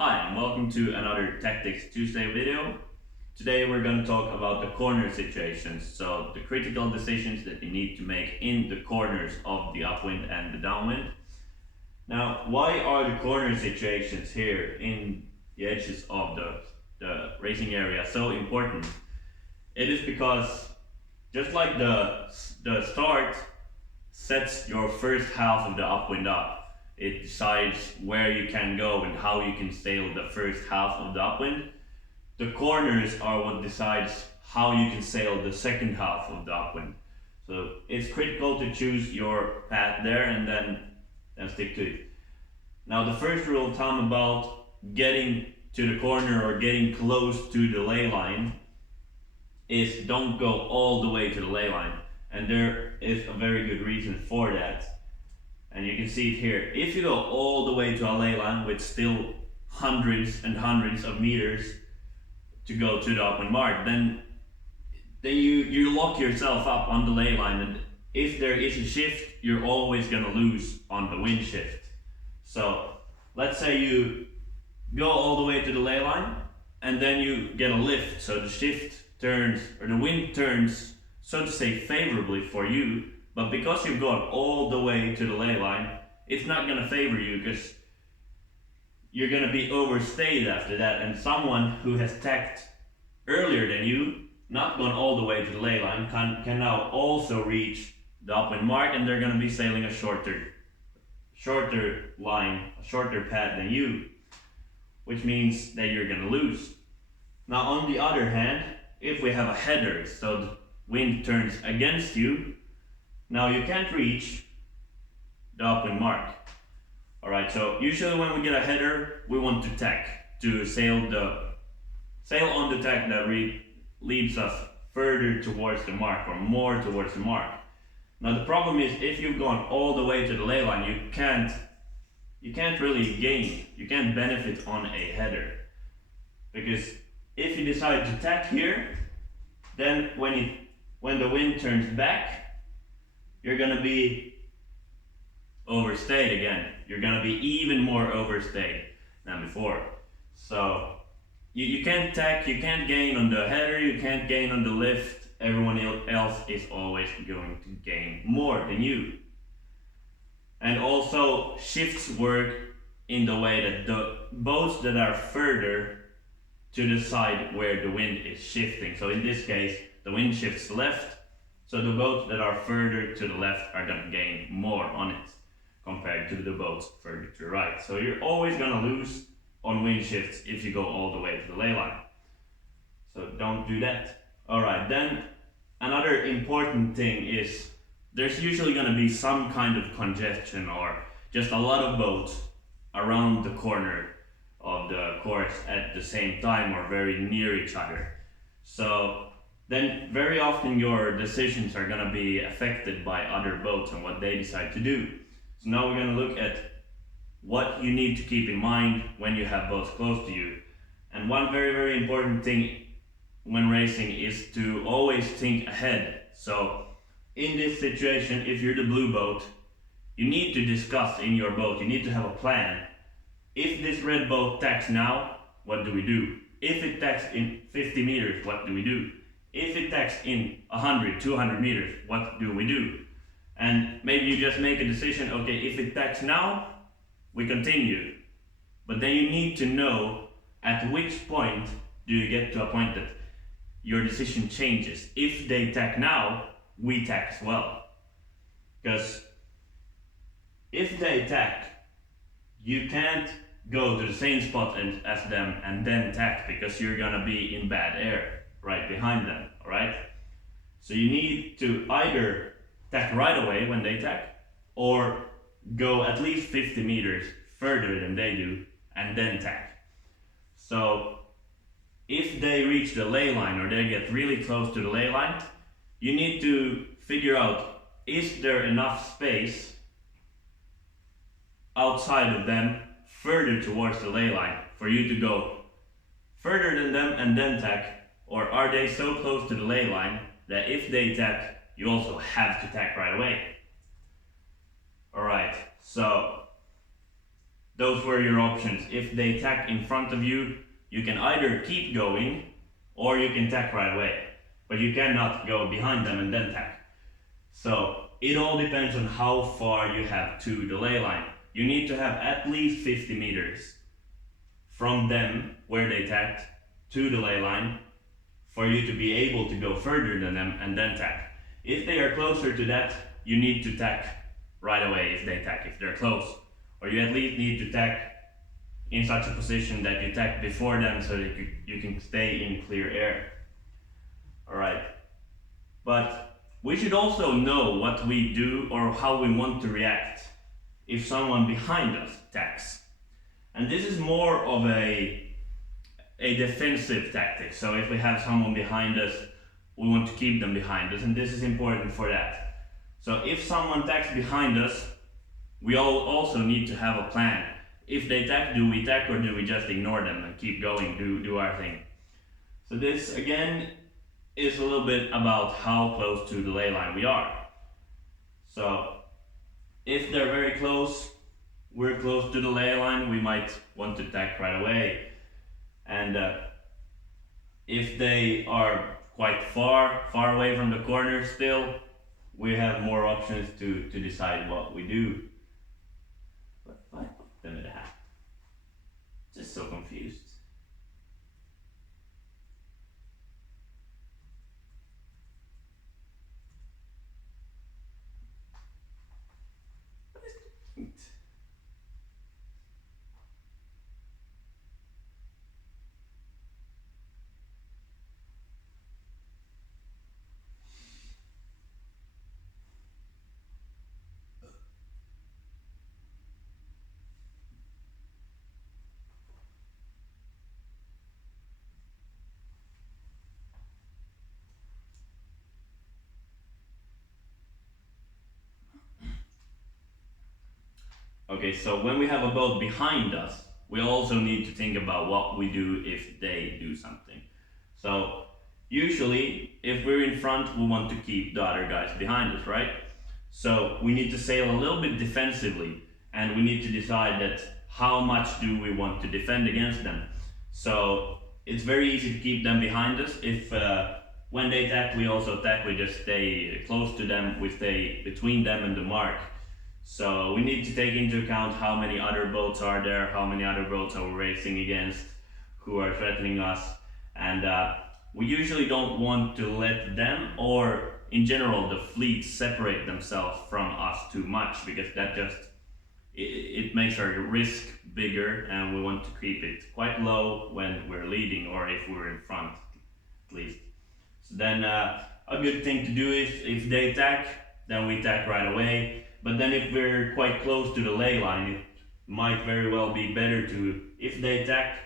Hi and welcome to another Tactics Tuesday video. Today we're going to talk about the corner situations, so the critical decisions that you need to make in the corners of the upwind and the downwind. Now, why are the corner situations here in the edges of the racing area so important? It is because just like the start sets your first half of the upwind up, it decides where you can go and how you can sail the first half of the upwind. The corners are what decides how you can sail the second half of the upwind. So it's critical to choose your path there and then stick to it. Now the first rule of thumb about getting to the corner or getting close to the ley line is don't go all the way to the ley line. And there is a very good reason for that. And you can see it here. If you go all the way to a ley line with still hundreds and hundreds of meters to go to the upwind mark, then you lock yourself up on the ley line, and if there is a shift, you're always gonna lose on the wind shift. So let's say you go all the way to the ley line and then you get a lift, so the shift turns, or the wind turns, so to say, favorably for you. But because you've gone all the way to the ley line, it's not going to favor you because you're going to be overstayed after that. And someone who has tacked earlier than you, not gone all the way to the ley line, can now also reach the upwind mark, and they're going to be sailing a shorter line, a shorter path than you, which means that you're going to lose. Now on the other hand, if we have a header, so the wind turns against you, now you can't reach the upwind mark. Alright, so usually when we get a header, we want to tack, to sail on the tack that leads us further towards the mark, or more towards the mark. Now the problem is, if you've gone all the way to the ley line, you can't really gain, you can't benefit on a header. Because if you decide to tack here, then when the wind turns back, you're gonna be overstayed again. You're gonna be even more overstayed than before. So you can't tack, you can't gain on the header, you can't gain on the lift. Everyone else is always going to gain more than you. And also shifts work in the way that the boats that are further to the side where the wind is shifting. So in this case, the wind shifts left. So the boats that are further to the left are going to gain more on it compared to the boats further to the right. So you're always going to lose on wind shifts if you go all the way to the ley line. So don't do that. Alright, then another important thing is there's usually going to be some kind of congestion or just a lot of boats around the corner of the course at the same time or very near each other. So then very often your decisions are going to be affected by other boats and what they decide to do. So now we're going to look at what you need to keep in mind when you have boats close to you. And one very, very important thing when racing is to always think ahead. So in this situation, if you're the blue boat, you need to discuss in your boat, you need to have a plan. If this red boat tacks now, what do we do? If it tacks in 50 meters, what do we do? If it tacks in 100, 200 meters, what do we do? And maybe you just make a decision, okay, if it tacks now, we continue. But then you need to know at which point do you get to a point that your decision changes. If they tack now, we tack as well. Because if they tack, you can't go to the same spot as them and then tack, because you're gonna be in bad air right behind them, alright? So you need to either tack right away when they tack, or go at least 50 meters further than they do and then tack. So if they reach the ley line or they get really close to the ley line, you need to figure out, is there enough space outside of them further towards the ley line for you to go further than them and then tack, or are they so close to the ley line that if they tack, you also have to tack right away? Alright, so those were your options. If they tack in front of you, you can either keep going or you can tack right away. But you cannot go behind them and then tack. So it all depends on how far you have to the ley line. You need to have at least 50 meters from them where they tacked to the ley line for you to be able to go further than them and then tack. If they are closer to that, you need to tack right away if they tack, if they're close. Or you at least need to tack in such a position that you tack before them so that you can stay in clear air. Alright, but we should also know what we do or how we want to react if someone behind us tacks. And this is more of a defensive tactic. So if we have someone behind us, we want to keep them behind us, and this is important for that. So if someone tacks behind us, we all also need to have a plan. If they tack, do we tack or do we just ignore them and keep going, do our thing? So this again is a little bit about how close to the ley line we are. So if they're very close, we're close to the ley line, we might want to tack right away. And if they are quite far away from the corner still, we have more options to decide what we do. But 5.5. Just so confused. What is the point? Okay, so when we have a boat behind us, we also need to think about what we do if they do something. So usually, if we're in front, we want to keep the other guys behind us, right? So we need to sail a little bit defensively, and we need to decide that how much do we want to defend against them. So it's very easy to keep them behind us. If when they tack, we also tack, we just stay close to them, we stay between them and the mark. So we need to take into account how many other boats are there, how many other boats are we racing against, who are threatening us, and we usually don't want to let them, or in general the fleet, separate themselves from us too much, because that just it makes our risk bigger, and we want to keep it quite low when we're leading, or if we're in front at least. So then a good thing to do is if they tack, then we tack right away. But then if we're quite close to the ley line, it might very well be better to, if they tack,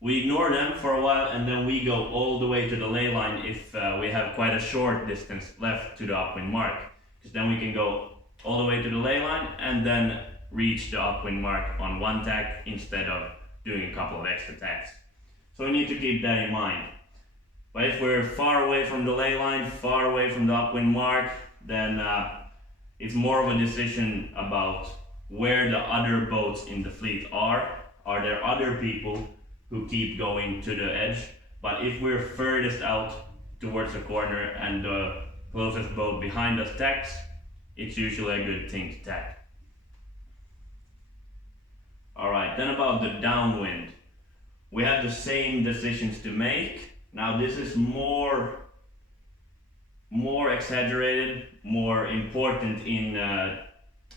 we ignore them for a while and then we go all the way to the ley line if we have quite a short distance left to the upwind mark. Because then we can go all the way to the ley line and then reach the upwind mark on one tack instead of doing a couple of extra tacks. So we need to keep that in mind. But if we're far away from the ley line, far away from the upwind mark, then it's more of a decision about where the other boats in the fleet are. Are there other people who keep going to the edge? But if we're furthest out towards the corner and the closest boat behind us tacks, it's usually a good thing to tack. Alright, then about the downwind. We have the same decisions to make. Now this is more exaggerated, more important in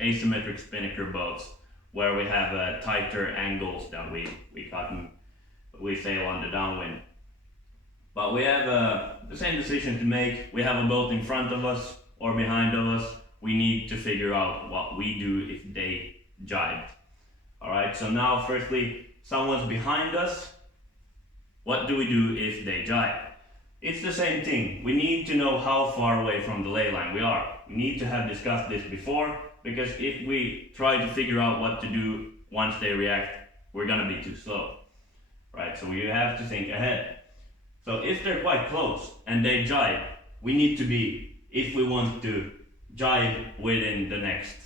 asymmetric spinnaker boats, where we have tighter angles that we sail on the downwind. But we have the same decision to make. We have a boat in front of us or behind of us. We need to figure out what we do if they jibe. Alright, so now firstly, someone's behind us. What do we do if they jibe? It's the same thing. We need to know how far away from the ley line we are. We need to have discussed this before, because if we try to figure out what to do once they react, we're gonna be too slow. Right, so we have to think ahead. So if they're quite close and they jibe, we need to be, if we want to jibe within the next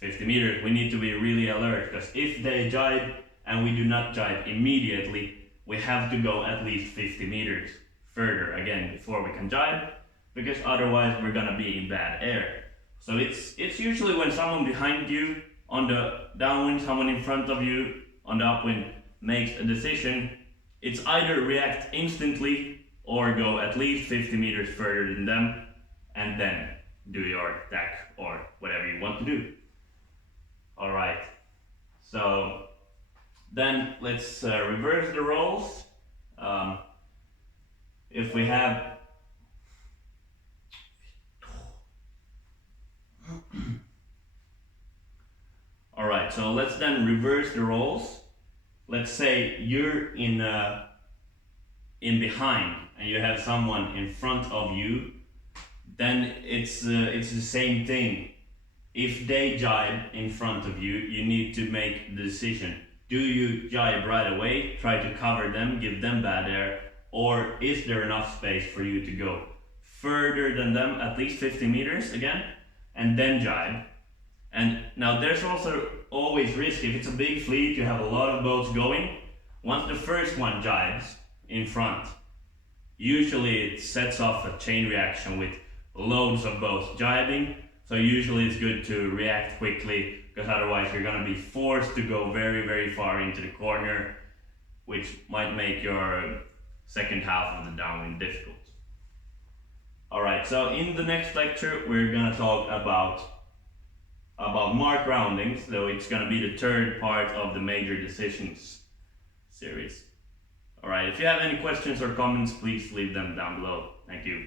50 meters, we need to be really alert, because if they jibe and we do not jibe immediately, we have to go at least 50 meters further again before we can jibe, because otherwise we're gonna be in bad air. So it's usually when someone behind you on the downwind, someone in front of you on the upwind makes a decision, it's either react instantly or go at least 50 meters further than them and then do your attack or whatever you want to do. Alright, so then let's reverse the roles. If we have Alright, so let's then reverse the roles. Let's say you're in behind and you have someone in front of you, then it's the same thing. If they jibe in front of you, you need to make the decision. Do you jibe right away, try to cover them, give them bad air, or is there enough space for you to go further than them, at least 50 meters again, and then jibe? And now there's also always risk. If it's a big fleet, you have a lot of boats going, once the first one jibes in front, usually it sets off a chain reaction with loads of boats jibing. So usually it's good to react quickly, because otherwise you're gonna be forced to go very, very far into the corner, which might make your second half of the downwind difficult. Alright, so in the next lecture we're gonna talk about mark roundings, so it's gonna be the third part of the major decisions series. Alright, if you have any questions or comments, please leave them down below. Thank you.